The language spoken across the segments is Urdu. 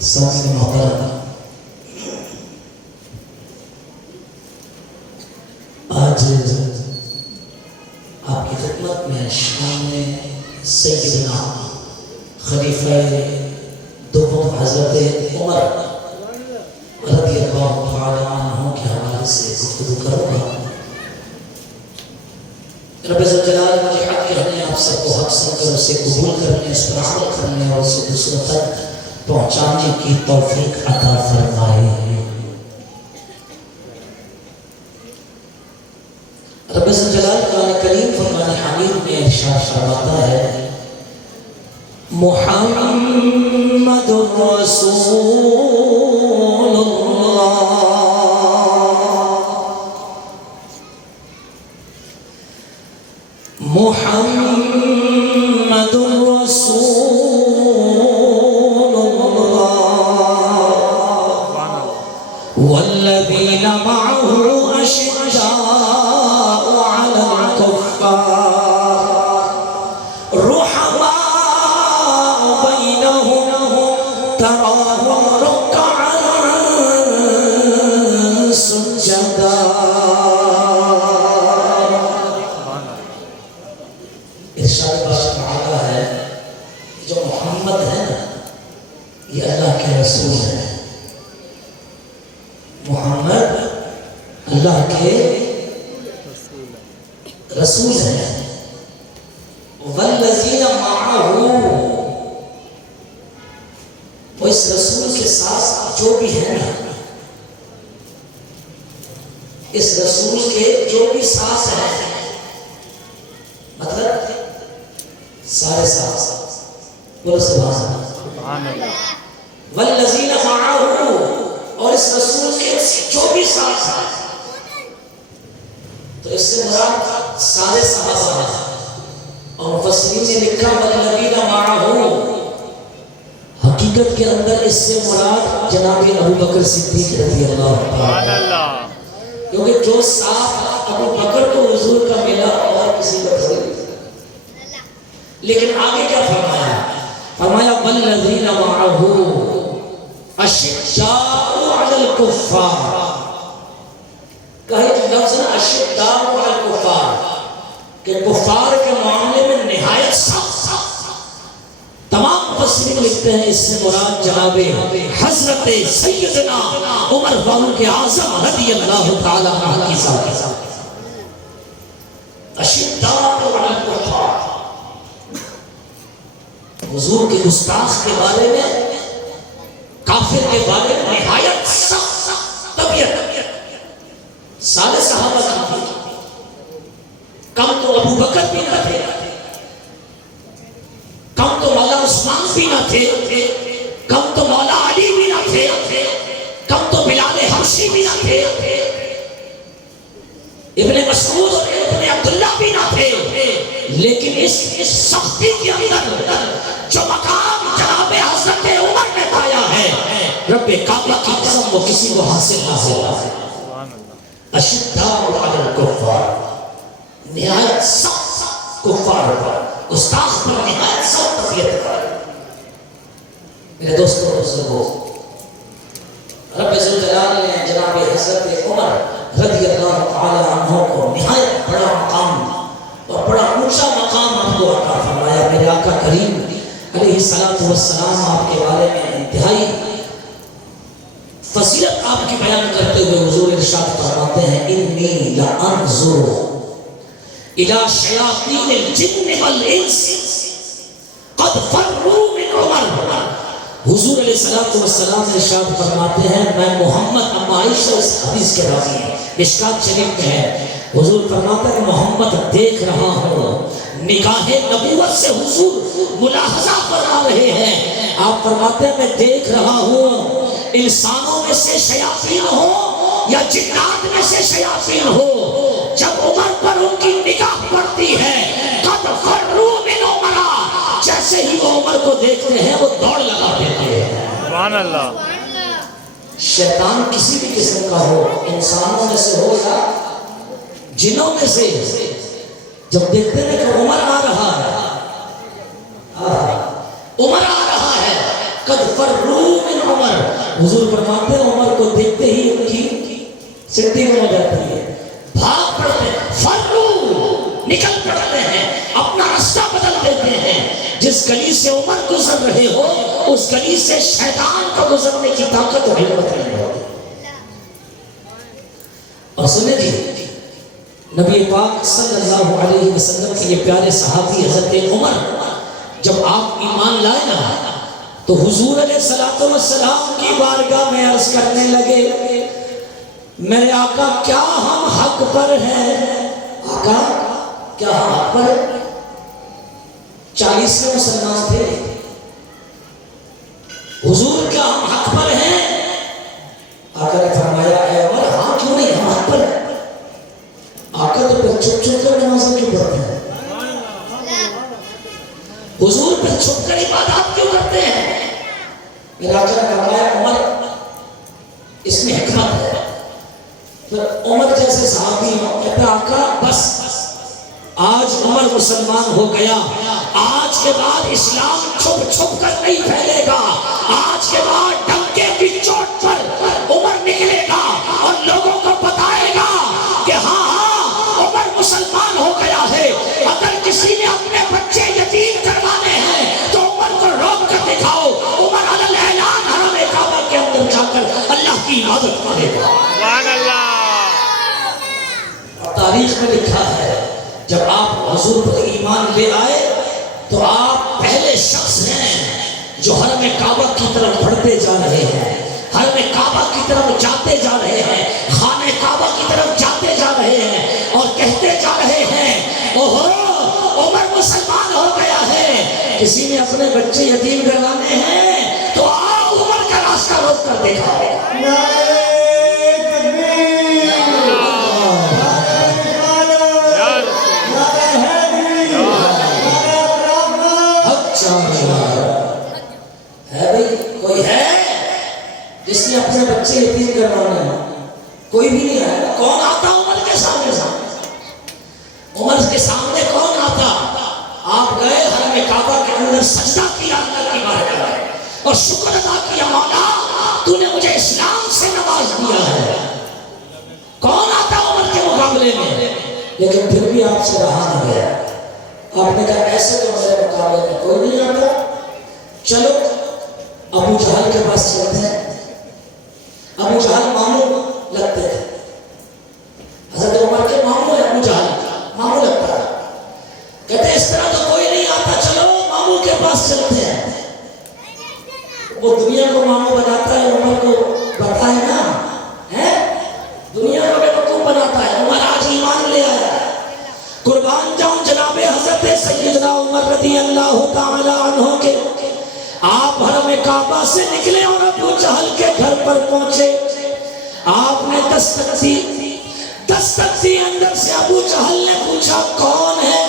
سامنے محترم، آج آپ کی خدمت میں شام سیدنا خلیفہ دوم حضرت عمر رضی اللہ تعالی عنہ کے حوالے سے گفتگو کروں گا۔ رب ذوالجلال مجھے حق کرنے، آپ سب کو حق سن کر اسے قبول کرنے، اس پر عمل کرنے اور اسے دوسروں تک پہنچانے کی توفیق عطا فرمائے۔ رب ذوالجلال قرآن کریم فرمان حمید میں ارشاد فرماتا ہے محمد رسول اللہ محمد رسول اللہ والذین معه أشداء على الكفار رحماء بينهم تراهم ركعا سجدا۔ ارشاد بارک تعالی ہے جو محمد ہے نا، یہ اللہ کے رسول ہے۔ محمد اللہ کے رسول ہے۔ والذین معه، وہ اس رسول کے ساتھ جو بھی ہے نا، اس رسول کے جو بھی ساتھ ہے، مطلب سارے ساتھ، بولو سبحان اللہ۔ والذین معه، اور اس رسول کے جو بھی ساتھ ہے، تو اس سے مراد سارے صحابہ ہیں۔ اور مفسرین نے لکھا والذین معه، حقیقت کے اندر اس سے مراد جناب ابو بکر صدیق رضی اللہ عنہ، کیونکہ جو ساتھ ابو بکر کو حضور کا ملا اور کسی کا نہیں۔ لیکن آگے کیا فرمایا؟ فرمایا والذین معه اشداء علی الکفار، کہے جو لفظ نا اشداء علی الکفار، کہ کفار کے معاملے میں نہایت سخت۔ تمام مفسرین لکھتے ہیں اس سے مراد جناب حضرت سیدنا عمر فاروق اعظم رضی اللہ تعالی عنہ کی ذات۔ اشداء علی الکفار، حضور کے گستاخ کے بارے میں، کافر کے بارے میں نہایت سخت طبیعت۔ سارے صحابہ کی تھی، کم تو ابو بکر بھی نہ تھے، کم تو مولا عثمان بھی نہ تھے، کم تو مولا علی بھی نہ تھے، کم تو بلال حبشی بھی نہ تھے، ابن مسعود اور ابن عبداللہ بھی نہ تھے۔ لیکن اس سختی کے اندر جو مقام جناب حضرت عمر نے پایا ہے، رب کعبہ کی قسم وہ کسی کو حاصل نہ ہوا۔ اشداء علی الکفار، نہایت سخت کفار پر، گستاخ پر نہایت سخت طبیعت پر۔ میرے دوستوں بزرگوں، رب ذوالجلال نے جناب حضرت عمر رضی اللہ تعالی عنہ کو نہایت بڑا مقام اور بڑا اونچا مقام آپ کو عطا فرمایا۔ میرے آقا کریم علیہ السلام آپ کے بارے میں انتہائی فضیلت آپ کی بیان کرتے ہوئے حضور ارشاد فرماتے ہیں انی لانظر الی شیاطین الجن والانس قد فروا من عمر۔ حضور علیہ السلام ارشاد فرماتے ہیں میں محمد، اما عائشہ اس حدیث کے راوی ہیں، مشکات شریف میں ہے، حضور فرماتا ہے کہ محمد دیکھ رہا ہوں، نگاہ نبوت سے حضور ملاحظہ فرما رہے ہیں۔ آپ فرماتے ہیں میں دیکھ رہا ہوں انسانوں میں سے شیاطین ہو یا جنات میں سے شیاطین ہو، جب عمر پر ان کی نگاہ پڑتی ہے قد فروا من عمر، جیسے ہی وہ عمر کو دیکھتے ہیں وہ دوڑ لگا دیتے ہیں۔ سبحان اللہ۔ شیطان کسی بھی قسم کا ہو، انسانوں میں سے ہو یا جنوں میں سے، جب دیکھتے ہیں کہ عمر آ رہا ہے، عمر آ رہا ہے، قد فروا من عمر. حضور فرماتے ہیں عمر کو دیکھتے ہی ان کی سٹی ہو جاتی ہے, بھاگ پڑتے ہیں, فرو نکل پڑتے ہیں, اپنا راستہ بدل دیتے ہیں. جس گلی سے عمر گزر رہے ہو اس گلی سے شیطان کو گزرنے کی طاقت اور ہمت نہیں ہوتی. اور سنیں جی, نبی پاک صلی اللہ علیہ وسلم کے یہ پیارے صحابی حضرت عمر جب آپ ایمان لائے نا تو حضور علیہ السلام کی بارگاہ میں عرض کرنے لگے, میرے آقا کیا ہم حق پر ہیں؟ آقا کیا ہم حق پر ہیں؟ 40 مسلمان تھے. حضور کیا ہم حق پر ہیں؟ آقا نے فرمایا اے عمر ہاں کیوں نہیں, ہم حق پر ہیں. آقا تو پھر چھپ چھپ کر نمازیں کیوں پڑھتے ہیں؟ حضور پھر چھپ کر عبادات کیوں کرتے ہیں؟ میرا آقا نے فرمایا عمر اس میں حکمت ہے. پھر عمر جیسے صحابی کہتے ہیں آقا بس آج عمر مسلمان ہو گیا, آج کے بعد اسلام چھپ چھپ کر نہیں پھیلے گا, آج کے بعد ڈنکے کی چوٹ پر عمر نکلے گا اور لوگوں کو بتائے گا کہ ہاں عمر مسلمان ہو گیا ہے. اگر کسی نے اپنے بچے یتیم کروانے ہیں تو عمر کو روک کر دکھاؤ, عمر علی الاعلان حرم کعبہ کے اندر جا کر اللہ کی عبادت کرے گا. سبحان اللہ. تاریخ میں لکھا ہے جب آپ حضور پر ایمان لے آئے تو آپ پہلے شخص ہیں جو حرم کعبہ کی طرف بڑھتے جا رہے ہیں, حرم کعبہ کی طرف جاتے جا رہے ہیں, خانہ کعبہ کی طرف جاتے جا رہے ہیں اور کہتے جا رہے ہیں اوہو عمر مسلمان ہو گیا ہے. کسی نے اپنے بچے یتیم کروانے ہیں تو آؤ عمر کا راستہ روک کر دیکھا. ہے بھائی کوئی ہے جس نے اپنے بچے یتیم کروانے ہیں؟ کوئی بھی نہیں ہے. کون آتا عمر کے سامنے؟ عمر کے سامنے کون آتا؟ آپ گئے حرم کعبہ کے اندر سجدہ کیا اللہ کی بارگاہ میں اور شکر ادا کیا مولا تو نے مجھے اسلام سے نواز دیا ہے. کون آتا عمر کے مقابلے میں؟ لیکن پھر بھی آپ سے رہا نہ گیا. آپ نے کہا ایسے تو میرے مقابلے میں کوئی نہیں آتا, چلو ابو جہل کے پاس چلتے ہیں. ابو جہل ماموں لگتے تھے, حضرت عمر کے ماموں ہے, ابو جہل ماموں لگتا تھا. کہتے اس طرح تو کوئی نہیں آتا, چلو ماموں کے پاس چلتے ہیں. وہ دنیا کو ماموں بناتا ہے, عمر کو بتائے نا ہے, دنیا کو بیوقوف بناتا ہے. عمر آج ایمان لے آیا. قربان جاؤں جناب حضرت سیدنا عمر رضی اللہ تعالی عنہ کے, آپ حرم کعبہ سے نکلے اور ابو جہل کے گھر پر پہنچے. آپ نے دستک دی اندر سے. ابو جہل نے پوچھا کون ہے؟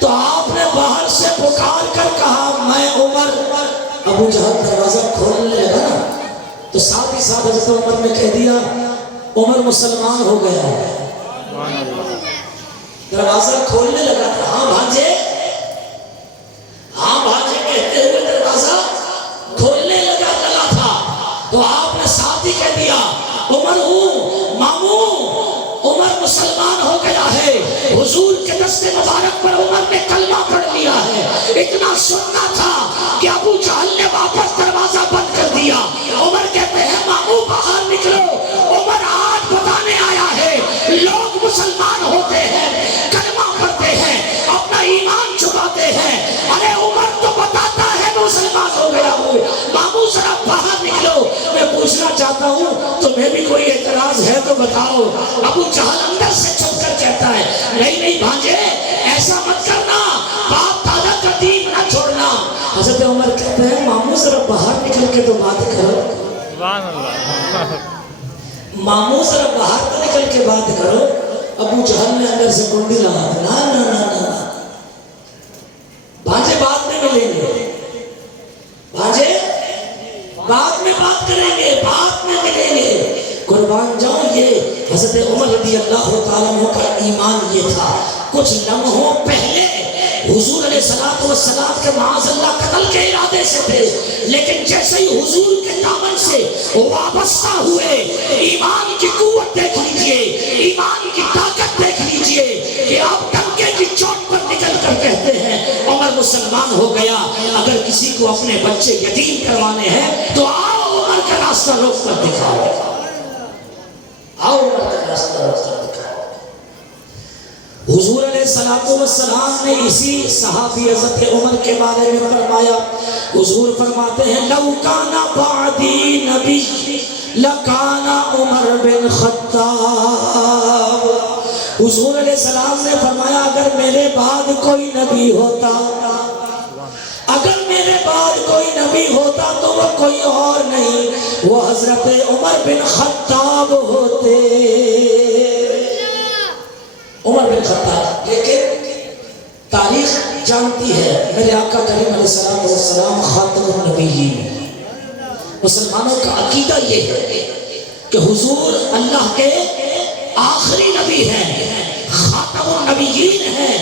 تو آپ نے باہر سے پکار کر کہا میں عمر. ابو جہل دروازہ کھولنے لگا نا تو ساتھ ہی ساتھ حضرت عمر نے کہہ دیا عمر مسلمان ہو گیا ہے. دروازہ کھولنے لگا تھا, ہاں بھانجے کہتے ہوئے دروازہ کھولنے لگا تھا تو آپ نے ساتھ ہی کہہ دیا عمر ہوں ماموں, عمر مسلمان ہو گیا ہے. حضور کے دست مبارک پر عمر نے کلمہ پڑھ لیا ہے. اتنا سننا تھا کہ ابو جہل نے واپس دروازہ بند کر دیا. عمر کہتے ہیں ماموں باہر نکلو, عمر آج بتانے آیا ہے لوگ مسلمان ہوتے ہیں, کلمہ پڑھتے ہیں, اپنا ایمان چھپاتے ہیں. ارے عمر تو بتاتا ہے مسلمان ہو گیا ہوں. ماموں ذرا باہر نکلو, میں پوچھنا چاہتا ہوں تمہیں بھی کوئی اعتراض ہے تو بتاؤ. ابو جہل اندر سے چھپ کر کہتا ہے نہیں بھانجے ایسا مت کرنا, باپ دادا کا دین نہ چھوڑنا. حضرت عمر کہتے ہیں ماموں ذرا باہر نکل کے تو بات کرو. سبحان اللہ. ماموں ذرا باہر تو نکل کے بات کرو. ابو جہل نے اندر سے کنڈی لگا دی, نا بھانجے بعد میں ملیں گے, بھانجے بعد میں بات کریں گے, بعد میں ملیں گے. قربان جاؤں یہ حضرت عمر رضی اللہ تعالیٰ عنہ کا ایمان یہ تھا. کچھ لمحوں پہلے حضور علیہ السلام کے معاذ اللہ قتل کے ارادے سے تھے، لیکن جیسے ہی حضور کے دامن سے وابستہ ہوئے، ایمان کی قوت دیکھ لیجئے، ایمان کی طاقت دیکھ لیجئے کہ آپ ڈنکے کی چوٹ پر نکل کر کہتے ہیں عمر مسلمان ہو گیا۔ اگر کسی کو اپنے بچے یتیم کروانے ہیں تو آؤ عمر کا راستہ روک کر دکھاؤ، آؤ عمر کا راستہ روک کر دکھاؤ۔ حضور علیہ السلام نے اسی صحابی حضرت عمر کے بارے میں فرمایا، حضور فرماتے ہیں لو کان بعدی نبی لکان عمر بن خطاب۔ حضور علیہ السلام نے فرمایا اگر میرے بعد کوئی نبی ہوتا، اگر میرے بعد کوئی نبی ہوتا تو وہ کوئی اور نہیں، وہ حضرت عمر بن خطاب ہوتے، عمر بن خطاب۔ لیکن تاریخ جانتی ہے میرے آقا کریم علیہ السلام خاتم النبیین۔ مسلمانوں کا عقیدہ یہ ہے کہ حضور اللہ کے آخری نبی ہیں، خاتم النبیین ہیں۔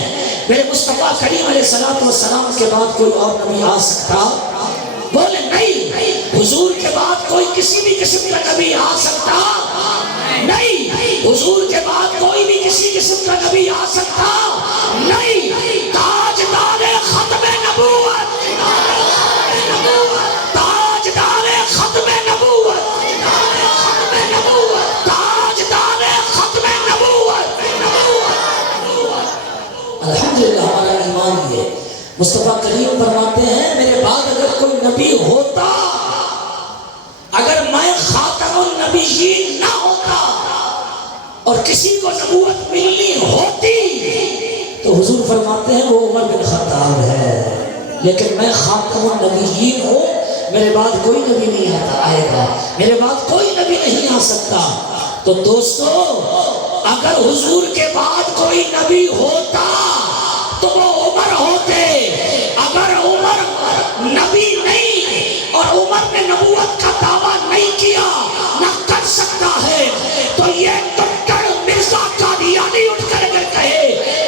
میرے مصطفیٰ کریم علیہ السلام کے بعد کوئی اور نبی آ سکتا؟ بولے نہیں۔ حضور کے بعد کوئی کسی بھی قسم کا نبی آ سکتا نہیں، حضور کے بعد کوئی بھی کسی قسم کا نبی آ سکتا نہیں۔ تاجدار ختم نبوت، تاجدار ختم نبوت، تاجدار ختم نبوت۔ الحمدللہ ہمارا ایمان یہ، مصطفیٰ کریم فرماتے ہیں میرے بعد اگر کوئی نبی ہوتا، اگر میں خاتم النبیین نہ ہوتا اور کسی کو نبوت ملنی ہوتی تو حضور فرماتے ہیں وہ عمر بن خطاب ہے، لیکن میں خاتم النبیین ہوں، میرے بعد کوئی نبی نہیں آئے گا، میرے بعد کوئی نبی نہیں آ سکتا۔ تو دوستو اگر حضور کے بعد کوئی نبی ہوتا تو وہ عمر ہوتے۔ اگر عمر نبی نہیں اور عمر نے نبوت کا دعویٰ نہیں کیا، نہ کر سکتا ہے، تو یہ ڈاکٹر مرزا قادیانی اٹھ کر کہے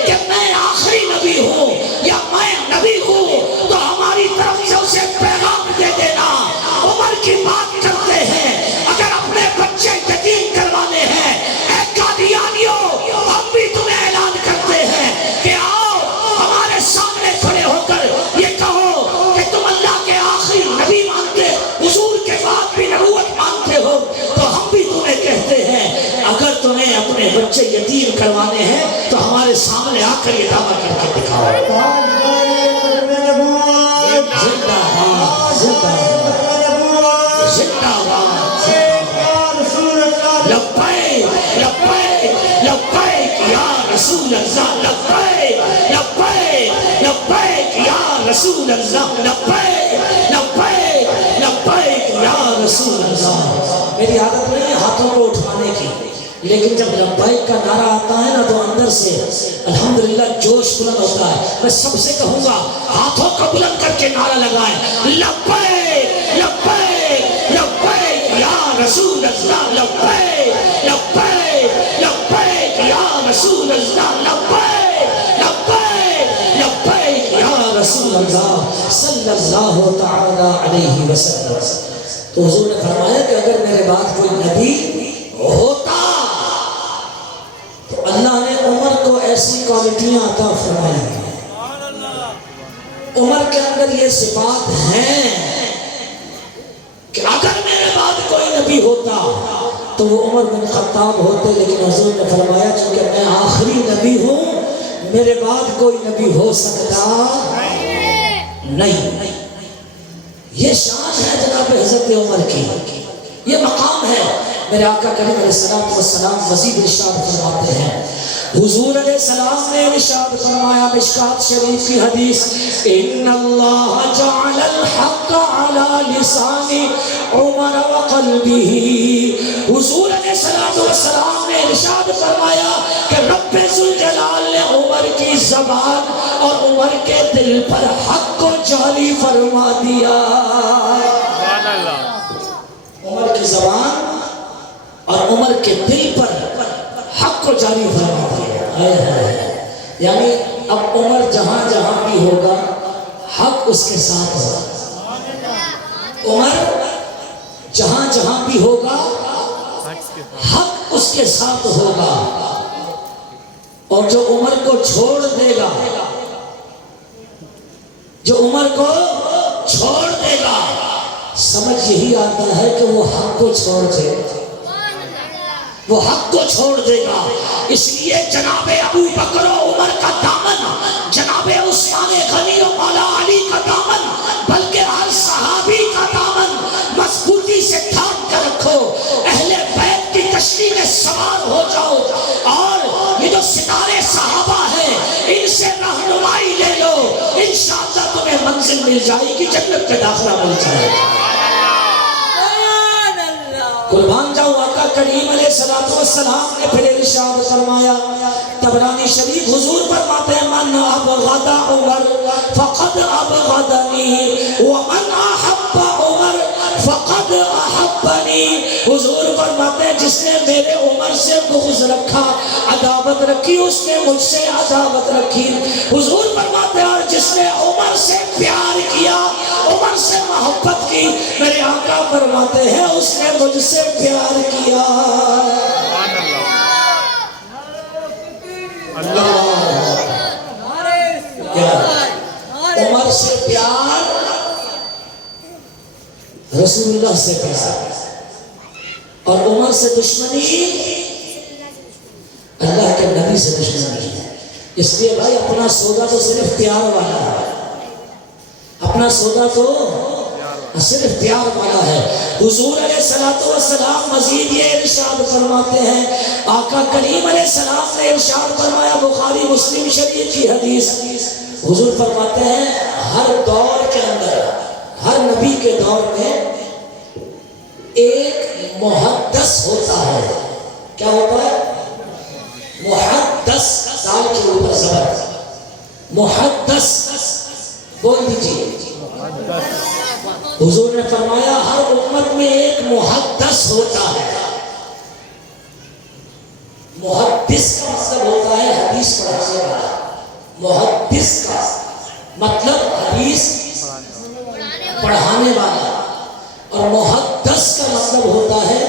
کہ میں آخری نبی ہوں یا میں نبی ہوں تو ہماری طرف سے اسے پیغام دے دینا۔ عمر کی بات کرتے ہیں، اگر اپنے بچے یتیم کروانے ہیں، اے قادیانیوں ہم بھی تمہیں اعلان کرتے ہیں کہ آؤ ہمارے سامنے کھڑے ہو کر یہ کہو کہ تم اللہ کے آخری نبی مانتے، حضور کے بعد بھی نبوت مانتے ہو، تو ہم بھی تمہیں کہتے ہیں اگر تمہیں اپنے بچے یتیم کروانے ہیں تو ہمارے سامنے آ کر یہ دعویٰ کر کے دکھاؤ۔ زندہ باد، زندہ باد، زندہ باد، لبیک لبیک لبیک یا رسول اللہ، لبیک لبیک لبیک یا رسول اللہ، لبیک لبیک لبیک یا رسول اللہ۔ میری عادت نہیں ہے ہاتھوں کو اٹھانے کی، لیکن جب لبیک کا نعرہ آتا ہے نا تو اندر سے الحمدللہ جوش بلند ہوتا ہے۔ میں سب سے کہوں گا ہاتھوں کو بلند کر کے نعرہ لگائیں، لبیک لبیک لبیک یا رسول اللہ، لبیک لبیک لبیک یا رسول اللہ، لبیک لبیک لبیک یا رسول اللہ صلی اللہ تعالی علیہ وسلم۔ تو حضور نے فرمایا کہ اگر میرے بعد کوئی نبی ہوتا تو اللہ نے عمر کو ایسی کوالٹیاں عطا فرمائی ہیں، عمر کے اندر یہ صفات ہیں کہ اگر میرے بعد کوئی نبی ہوتا تو وہ عمر بن خطاب ہوتے، لیکن حضور نے فرمایا چونکہ میں آخری نبی ہوں میرے بعد کوئی نبی ہو سکتا نہیں۔ یہ شان ہے جناب حضرت عمر کی، یہ مقام ہے۔ میرے آقا کریم علیہ السلام مزید ارشاد فرماتے ہیں، حضور علیہ السلام نے ارشاد فرمایا مشکات شریف کی حدیث، ان اللہ جعل الحق علی لسان عمر وقلبہ۔ حضور علیہ السلام نے ارشاد فرمایا کہ رب ذوالجلال نے عمر کی زبان اور عمر کے دل پر حق کو جاری فرما دیا۔ عمر کی زبان اور عمر کے دل پر حق کو جاری فرما دیا۔ یعنی اب عمر جہاں جہاں بھی بھی ہوگا حق اس کے ساتھ ہوگا. عمر جہاں جہاں بھی ہوگا حق اس کے ساتھ ہوگا. اور جو عمر کو چھوڑ دے گا، جو عمر کو چھوڑ دے گا، سمجھ یہی آتا ہے کہ وہ حق کو چھوڑ دے گا، وہ حق کو چھوڑ دے گا. اس لیے جناب ابو بکر و عمر کا دامن، جناب عثمان غنی و مولا علی کا دامن، بلکہ ہر صحابی کا دامن مضبوطی سے تھام کر رکھو. اہل بیت کی تشریح میں سوار ہو جاؤ، اور یہ جو ستارے صحابہ ہیں ان سے رہنمائی لے لو. انشاءاللہ تمہیں منزل مل جائے گی، جنت کا داخلہ مل جائے گا. قربان جاؤ آقا کریم علیہ السلام نے پھر ارشاد فرمایا، طبرانی شریف حضور فرماتے ہیں من ابغض عمر فقد ابغضنی ومن احب عمر فقد احبنی. حضور فرماتے ہیں جس نے میرے عمر سے بغض رکھا، عداوت رکھی، اس نے مجھ سے عداوت رکھی. حضور فرماتے ہیں اور جس نے عمر سے پیار کیا، عمر سے محبت کی، میرے آقا فرماتے ہیں اس نے مجھ سے پیار کیا. عمر سے پیار، رسول اللہ سے پیار، اور عمر سے دشمنی، اللہ کے نبی سے دشمنی ہے. اس لیے بھائی اپنا سودا تو صرف پیار والا ہے، اپنا سودا تو صرف پیار والا ہے. حضور علیہ السلام مزید یہ ارشاد فرماتے ہیں، آقا کریم علیہ السلام نے ارشاد فرمایا، بخاری مسلم شریف کی حدیث، حضور فرماتے ہیں ہر دور کے اندر، ہر نبی کے دور میں ایک محدث ہوتا ہے. کیا ہوتا ہے؟ محدث، دال کے اوپر زبر، محدث. بول دیجیے. حضور نے فرمایا ہر امت میں ایک محدث ہوتا ہے. محدث کا مطلب ہوتا ہے حدیث پڑھانے والا. محدث کا مطلب حدیث پڑھانے والا، اور محدث کا مطلب ہوتا ہے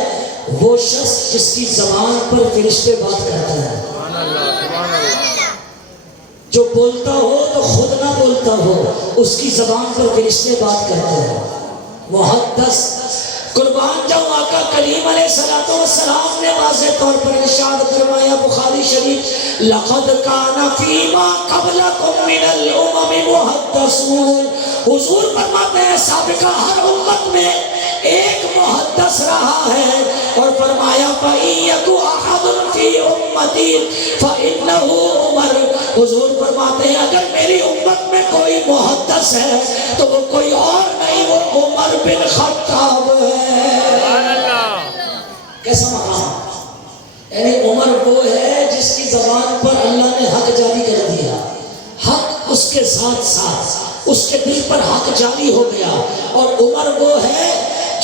وہ شخص جس کی زبان پر فرشتے بات کرتے ہیں، جو بولتا ہو تو خود نہ بولتا ہو، اس کی زبان پر فرشتے بات کرتے ہیں. محدث. قربان جاؤں آقا کریم علیہ السلام نے واضح طور پر ارشاد فرمایا، بخاری شریف، لقد کان فیما قبلکم من الامم محدثون. حضور فرماتے ہیں سابقہ ہر امت میں ایک محدث رہا ہے، اور فرمایا فَإِن يَكُ أَحَدٌ فِي أُمَّتِي فَإِنَّهُ عُمَرٌ. حضور فرماتے ہیں اگر میری امت میں کوئی محدث ہے تو وہ کوئی اور نہیں، وہ عمر بن خطاب ہے. کیسا مقام؟ یعنی عمر وہ ہے جس کی زبان پر اللہ نے حق جاری کر دیا، حق اس کے ساتھ ساتھ اس کے دل پر حق جاری ہو گیا. اور عمر وہ ہے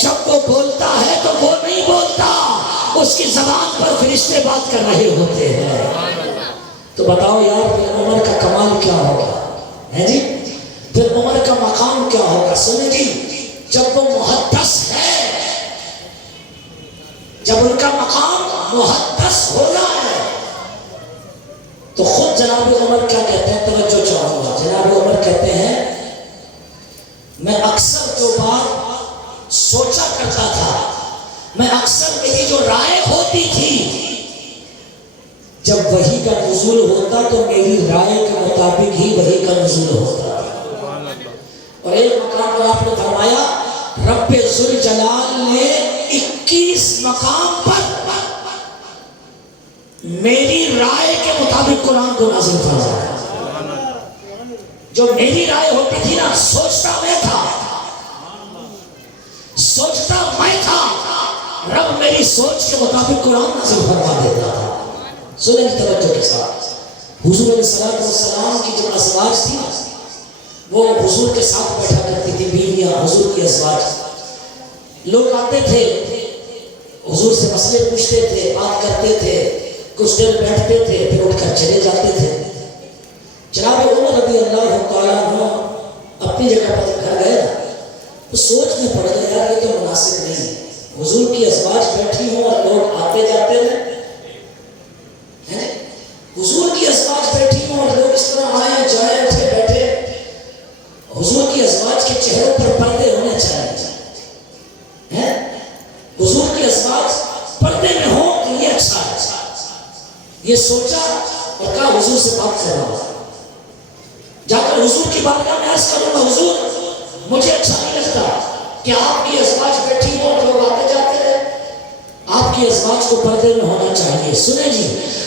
جب وہ بولتا ہے تو وہ نہیں بولتا، اس کی زبان پر فرشتے بات کر رہے ہوتے ہیں. تو بتاؤ یار پھر عمر کا کمال کیا ہوگا ہے جی؟ پھر عمر کا مقام کیا ہوگا؟ سنیں جی، جب وہ محدث ہے، جب ان کا مقام محدث ہونا ہے، تو خود جناب عمر کیا کہتے ہیں؟ توجہ چاہوں گا. جناب عمر کہتے ہیں میں اکثر جو بات سوچا کرتا تھا، میں اکثر میری جو رائے ہوتی تھی، جب وحی کا نزول ہوتا تو میری رائے کے مطابق ہی وحی کا نزول ہوتا. اور ایک مقام پر آپ نے فرمایا رب ذوالجلال نے 21 مقام پر میری رائے کے مطابق قرآن کو نازل فرمایا. جو میری رائے ہوتی تھی نا، سوچتا میں تھا، رب میری سوچ کے مطابق قرآن نازل فرما دیتا تھا. سنیں توجہ کے ساتھ. حضور علیہ السلام کی جو ازواج تھی وہ حضور کے ساتھ بیٹھا کرتی تھی، بیویاں حضور کی ازواج. لوگ آتے تھے حضور سے مسئلے پوچھتے تھے، بات کرتے تھے، کچھ دیر بیٹھتے تھے، پھر اٹھ کر چلے جاتے تھے. جناب عمر رضی اللہ تعالیٰ عنہ اپنی جگہ پر جب گھر گئے تو سوچ میں پڑ گیا یار یہ تو مناسب نہیں ہے، حضور کی ازواج بیٹھی ہوں اور لوگ آتے جاتے رہے، حضور کی ازواج بیٹھی ہوں اور لوگ اس طرح آئے جائیں اٹھے بیٹھے، حضور کی ازواج کے چہروں پر پردے ہونے چاہیے، حضور کی ازواج پردے میں ہوں تو یہ اچھا ہے۔ یہ سوچا اور کہا حضور سے بات کر رہا ہوں، جا کر حضور کی بارگاہ میں عرض کروں گا حضور مجھے اچھا نہیں لگتا کہ آپ کی ازواج بیٹھی ہوں اور لوگ آتے جاتے رہے، آپ کی ازواج کو پردے میں ہونا چاہیے۔ سنیں جی،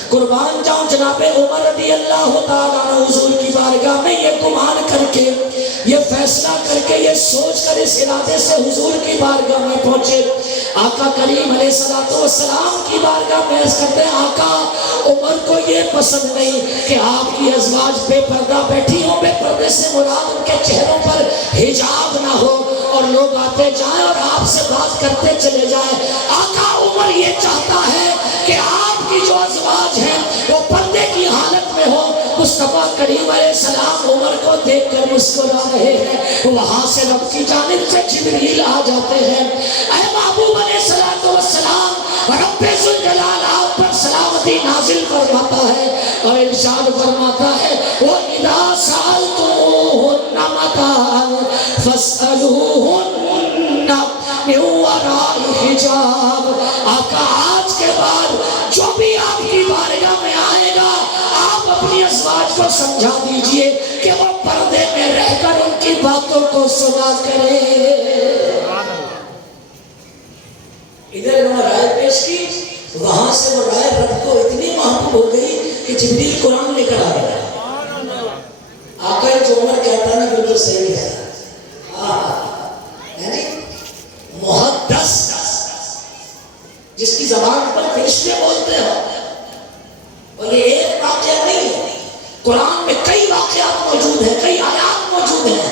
قربان جاؤں جناب عمر رضی اللہ تعالیٰ عنہ حضور کی بارگاہ میں یہ گمان کر کے، یہ فیصلہ کر کے، یہ سوچ کر اس ارادے سے حضور کی بارگاہ میں پہنچے۔ آقا کریم علیہ السلام کی بارگاہ میں عرض کرتے ہیں آقا عمر کو یہ پسند نہیں کہ آپ کی ازواج بے پردہ بیٹھی ہوں، بے پردے سے مراد ان کے چہروں پر حجاب نہ ہو اور لوگ آتے جائیں اور آپ سے بات کرتے چلے جائیں۔ آقا عمر یہ چاہتا ہے کہ آپ کی جو ازواج ہیں وہ پردے کی حالت میں ہو۔ مصطفیٰ کریم علیہ السلام عمر کو دیکھ کر مسکرا رہے ہیں، وہاں سے رب کی جانب سے جبریل آ جاتے ہیں، اے محبوب علیہ السلام رب ذوالجلال آپ پر سلامتی نازل فرماتا ہے اور ارشاد فرماتا ہے وَإِذَا سَأَلْتُمُوهُنَّ مَتَاعًا فَاسْأَلُوهُنَّ مِن وَرَاءِ حِجَابٍ۔ آقا آج کے بعد جو بھی آپ کی بارگاہ میں آئے گا آپ اپنی ازواج کو سمجھا دیجئے کہ وہ پردے میں رہ کر ان کی باتوں کو سنا کرے۔ ادھر انہوں نے رائے پیش کی، وہاں سے وہ رائے رب کو اتنی محبوب ہو گئی کہ جبریل قرآن لے کر آ گیا۔ آقا جو عمر کہتا ہے نا بالکل صحیح ہے، یعنی محدث جس کی زبان پر فرشتے بولتے ہو، اور یہ ایک واقعہ نہیں ہے، قرآن میں کئی واقعات موجود ہیں، کئی آیات موجود ہیں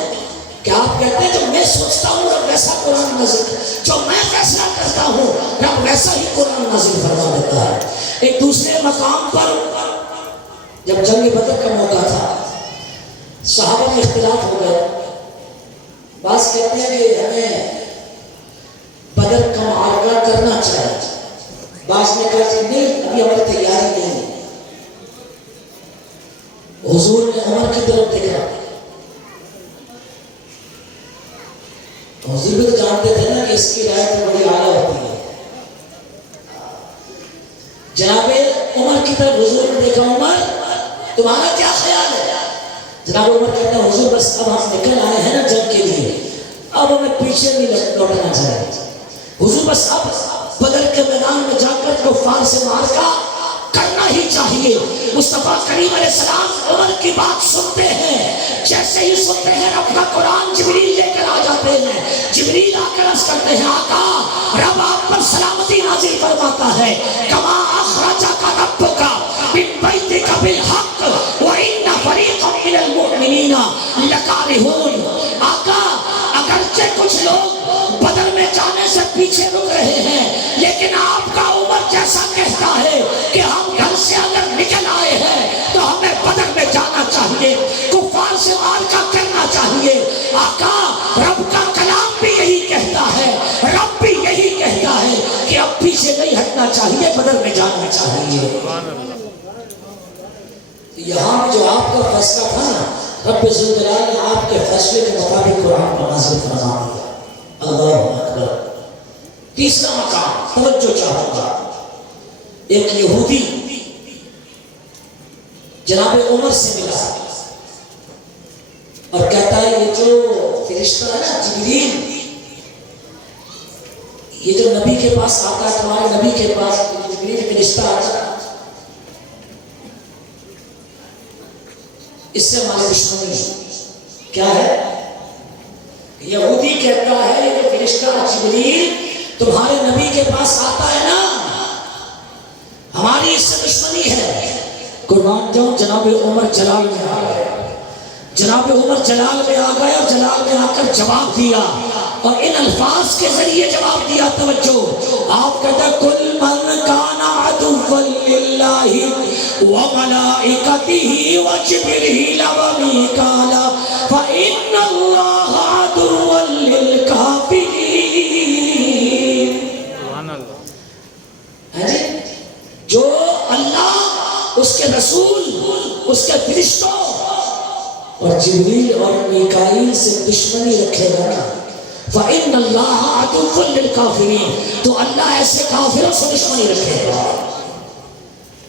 کہ آپ کہتے ہیں جو میں سوچتا ہوں رب ویسا قرآن نازل، جو میں فیصلہ کرتا ہوں رب ویسا ہی قرآن نازل فرما دیتا ہے۔ ایک دوسرے مقام پر جب جنگ بدر کا موقع تھا صحابہ میں اختلاف ہو گیا، بعض کہتے ہیں کہ ہمیں بدر کا معرکہ کرنا چاہیے، بعض نے کہا کہ نہیں ابھی ہماری تیاری نہیں ہے۔ حضور نے عمر کی طرف دیکھا، حضور بھی تو جانتے تھے نا کہ اس کی رائے تو بڑی اعلیٰ ہوتی ہے۔ جناب عمر کی طرف حضور نے دیکھا، عمر تمہارا کیا خیال ہے؟ جناب عمر کہتے ہیں حضور بس اب ہم نکل آئے ہیں نا جنگ کے لیے، اب ہمیں پیچھے نہیں لوٹنا چاہیے، حضور بس اب بدر کے میدان میں جا کر کفار سے معرکہ کرنا ہی چاہیے۔ مصطفیٰ کریم علیہ السلام عمر کی بات سنتے ہیں، جیسے ہی سنتے ہیں رب کا قرآن جبریل لے کر آ جاتے ہیں، جبریل آ کر عرض کرتے ہیں آقا رب آپ پر سلامتی نازل فرماتا ہے، کما اخرجک ربک من بیتک بالحق وان فریقا من المؤمنین لکارہون۔ آقا اگرچہ کچھ لوگ بدر میں جانے سے پیچھے رک رہے ہیں لیکن آپ کا عمر جیسا کہتا ہے کہ ہم گھر سے اگر نکل آئے ہیں تو ہمیں بدر میں جانا چاہیے، کفار سے معرکہ کرنا چاہیے۔ آقا رب کا کلام بھی یہی کہتا ہے، رب بھی یہی کہتا ہے کہ اب پیچھے نہیں ہٹنا چاہیے، بدر میں جانا چاہیے۔ یہاں بھی جو آپ کا فیصلہ تھا نا رب ذوالجلال نے آپ کے فیصلے کے مطابق قرآن کو نازل فرما دیا۔ اللہ اکبر۔ تیسرا مقام توجہ چاہوں گا، ایک یہودی جناب عمر سے ملا اور کہتا ہے یہ جو فرشتہ ہے نا جبریل، یہ جو نبی کے پاس آتا ہے، تمہارے نبی کے پاس جبریل فرشتہ آتا ہے، اس سے ہماری دشمنی کیا ہے؟ یہودی کہتا ہے یہ جو فرشتہ جبریل تمہارے نبی کے پاس آتا ہے نا، ہماری اس سے دشمنی ہے۔ قربان جاؤں جناب عمر جلال میں آ گئے، جناب عمر جلال میں آ گئے اور جلال میں آ کر جواب دیا اور ان الفاظ کے ذریعے جواب دیا. توجہ, آپ کہتے ہیں کل من کان عدوا للہ وملائکتہ وجبریل ومیکال فإن اللہ عدوا للکافرین. سبحان اللہ. جو اللہ, اس کے رسول, اس کے فرشتوں اور جبریل اور میکائیل سے دشمنی رکھے گا نا, فإن اللہ عدو للکافرین, تو اللہ ایسے کافروں سے دشمنی رکھے گا.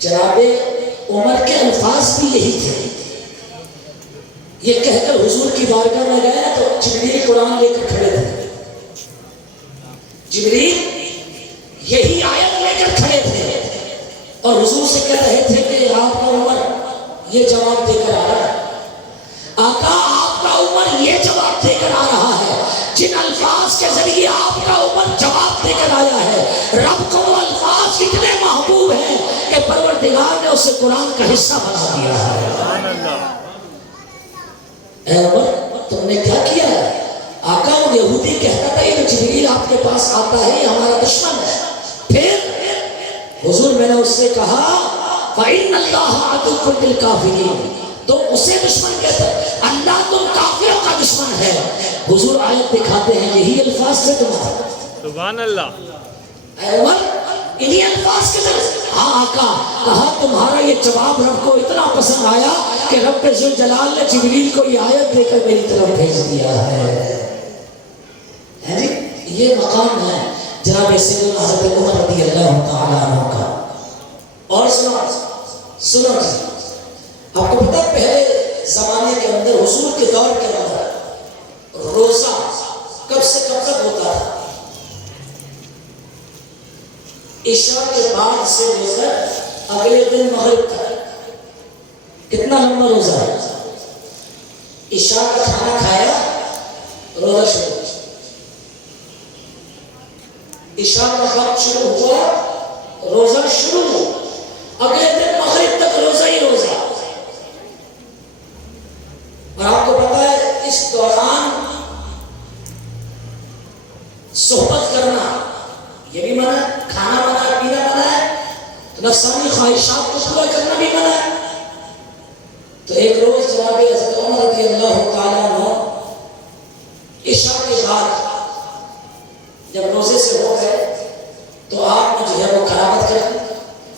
جناب عمر کے الفاظ بھی یہی تھے. یہ کہہ کر حضور کی بارگاہ میں گئے تو جبریل قرآن لے کر کھڑے تھے. جبریل یہی آیت لے کر کھڑے تھے اور حضور سے کہہ رہے تھے کہ آپ کا عمر یہ جواب دے کر آ رہا ہے. آقا آپ کا عمر یہ جواب دے کر آ رہا ہے جن الفاظ کے ذریعے آپ کا عمر جواب دے کر آیا ہے. رب کو وہ الفاظ اتنے محبوب ہیں کہ پروردگار نے اسے قرآن کا حصہ بنا دیا ہے. اے عمر, تم نے کیا کیا ہے؟ آقا وہ یہودی کہتا تھا یہ تو جبریل آپ کے پاس آتا ہے یہ ہمارا دشمن ہے. پھر حضور میں نے اس سے کہا فإن اللہ عدو للکافرین, تو اسے دشمن کہتا ہے, اللہ تم کافروں کا دشمن ہے. حضور آیت دکھاتے ہیں یہی الفاظ سے تمہارا. سبحان اللہ. اے عمر انہی الفاظ کے ذریعے. ہاں آقا, کہا تمہارا یہ جواب رب کو اتنا پسند آیا کہ رب ذوالجلال نے جبریل کو یہ آیت دے کر میری طرف بھیج دیا ہے. یہ مقام ہے جناب سیدنا حضرت عمر رضی اللہ تعالی عنہ کا. اور سنو جی, آپ کو پتا پہلے زمانے کے اندر حضور کے دور کے اندر روزہ کب سے کب تک ہوتا تھا؟ عشاء کے بعد سے لے کر اگلے دن مغرب تک. کتنا لمبا روزہ ہے؟ عشاء کا کھانا کھایا, روزہ شروع. عشاء کا وقت شروع ہوا, روزہ شروع. اگلے دن مغرب تک روزہ ہی روزہ. اور آپ کو پتا ہے اس دوران صحبت کرنا یہ بھی منع ہے, کھانا منع ہے, پینا منع ہے, نفسانی خواہشات کو پورا کرنا بھی منع ہے. تو ایک روز جناب حضرت عمر رضی اللہ تعالیٰ عنہ عشاء کے بعد جب روزے سے ہو گئے تو آپ نے جو ہے وہ قرابت کر لی,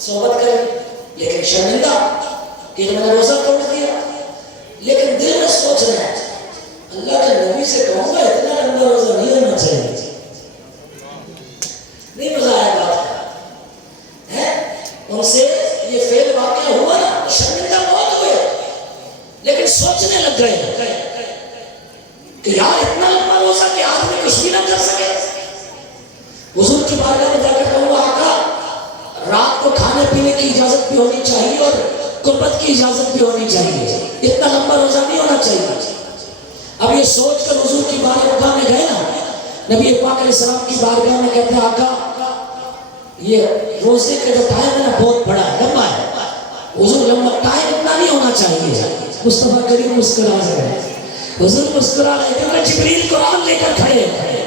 صحبت کر لی, لیکن شرمندہ کہ میں نے روزہ توڑ دیا. لیکن دل میں سوچ رہے ہیں اللہ کے نبی سے کہوں گا اتنا لمبا روزہ نہیں ہونا چاہیے. نہیں مزہ آیا بات ہے. ان سے یہ فعل واقع ہوا نا, شرمندہ بہت ہوئے, لیکن سوچنے لگ گئے کہ یار اتنا لمبا روزہ کہ آدمی کچھ بھی نہ کر سکے. حضور کی بارگاہ میں جا کر کہوں گا آقا رات کو کھانے پینے کی اجازت بھی ہونی چاہیے اور قربت کی اجازت بھی ہونی چاہیے, اتنا لمبا روزہ نہیں ہونا چاہیے. اب یہ سوچ کر حضور کی بارگاہ میں گئے نا, نبی پاک علیہ السلام کی بارگاہ میں کہتے ہیں آقا یہ روزے کا جو ٹائم ہے نا بہت بڑا ہے, لمبا ہے. حضور لمبا ٹائم اتنا نہیں ہونا چاہیے. مصطفیٰ کریم مسکرا رہے ہیں, حضور مسکرا رہے ہیں کیونکہ جبریل قرآن لے کر کھڑے ہیں.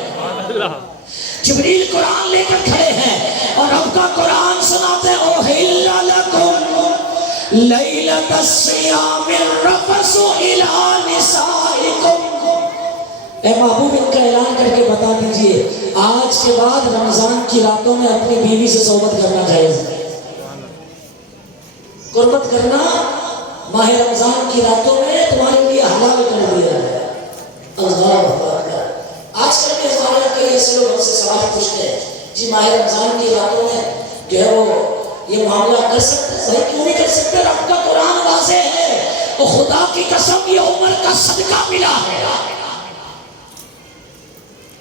جبریل قرآن لے کر کھڑے ہیں اور رب کا قرآن سناتے ہیں اُحِلَّ لَكُمْ لَيْلَةَ الصِّيَامِ الرَّفَثُ إِلَىٰ نِسَائِكُمْ. اے محبوب ان کا اعلان کر کے بتا دیجئے آج کے بعد رمضان کی راتوں میں اپنی بیوی سے صحبت کرنا جائز ہے. قربت کرنا ماہ رمضان کی راتوں میں تمہارے لیے حلال کر دیا ہے. اللہ اکبر. آج کل کے ہمارے کئی ایسے لوگ ہم سے سوال پوچھتے ہیں جی ماہ رمضان کی راتوں میں جو ہے وہ یہ معاملہ کر سکتے ہیں؟ صحیح کیوں نہیں کر سکتے؟ رب کا قرآن واضح ہے اور خدا کی قسم یہ عمر کا صدقہ ملا ہے.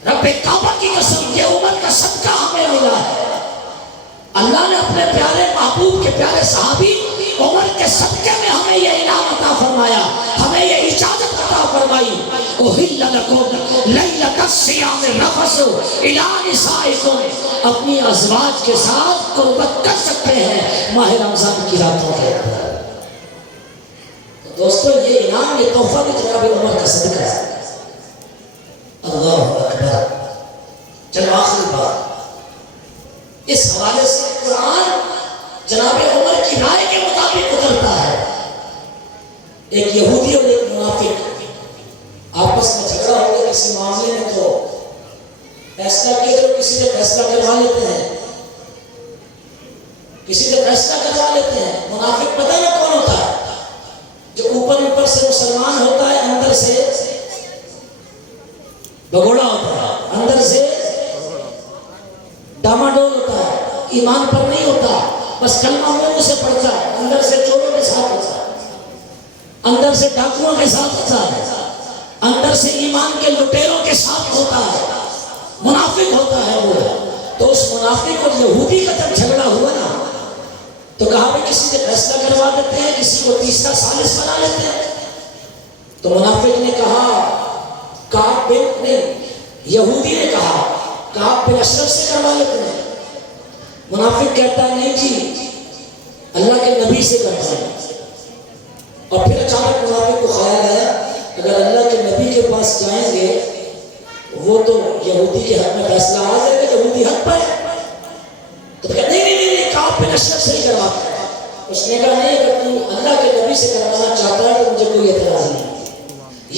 رب کعبہ کی قسم یہ عمر کا صدقہ ہمیں ملا ہے. اللہ نے اپنے پیارے محبوب کے پیارے صحابی عمر کے صدقے میں ہمیں یہ انعام عطا فرمایا, ہمیں یہ اجازت عطا فرمائی. اُحِلَّ لَكُمْ لَيْلَةَ الصِّيَامِ الرَّفَثُ إِلَىٰ نِسَائِكُمْ. اپنی ازواج کے ساتھ قربت کر سکتے ہیں ماہ رمضان کی راتوں کے اندر. دوستو یہ انعام یہ تحفہ بھی جناب عمر کا صدقہ ہے. اللہ اکبر. چلو آخری بات، اس حوالے سے قرآن جناب عمر کی رائے کے مطابق اترتا ہے۔ ایک یہودی اور ایک منافق آپس میں جھگڑا ہو گیا کسی معاملے میں، تو فیصلہ کیا تو کسی سے فیصلہ کروا لیتے ہیں، کسی سے فیصلہ کروا لیتے ہیں۔ منافق پتہ نہ کون ہوتا ہے؟ جو اوپر سے مسلمان ہوتا ہے، اندر سے بگوڑا ہوتا ہے، اندر سے ڈاماڈول ہوتا ہے، ایمان پر نہیں ہوتا، بس کلمہ منہ سے پڑھتا ہے، اندر سے چوروں کے ساتھ ہوتا ہے، اندر سے ڈاکوؤں کے ساتھ ہوتا ہے، اندر سے ایمان کے لٹیروں کے ساتھ ہوتا ہے، منافق ہوتا ہے وہ۔ تو اس منافق اور یہودی کا جب جھگڑا ہوا نا، تو کہا بھی کسی سے فیصلہ کروا دیتے ہیں، کسی کو تیسرا ثالث بنا لیتے ہیں۔ تو منافق نے کہا کعب بن نہیں، یہودی نے کہا کعب بن اشرف سے کروا لیتے ہیں۔ منافق کہتا ہے نہیں جی، اللہ کے نبی سے کرتا ہے۔ اور پھر اچانک منافق کو خیال آیا اگر اللہ کے نبی کے پاس جائیں گے وہ تو یہودی کے حق میں فیصلہ آ جائے گا، یہودی حق پر ہے۔ تو کہا نہیں کعب بن اشرف سے ہی کرواتا ہے۔ اس نے کہا نہیں، اگر تو اللہ کے نبی سے کروانا چاہتا ہے تو مجھے کوئی اعتراض نہیں۔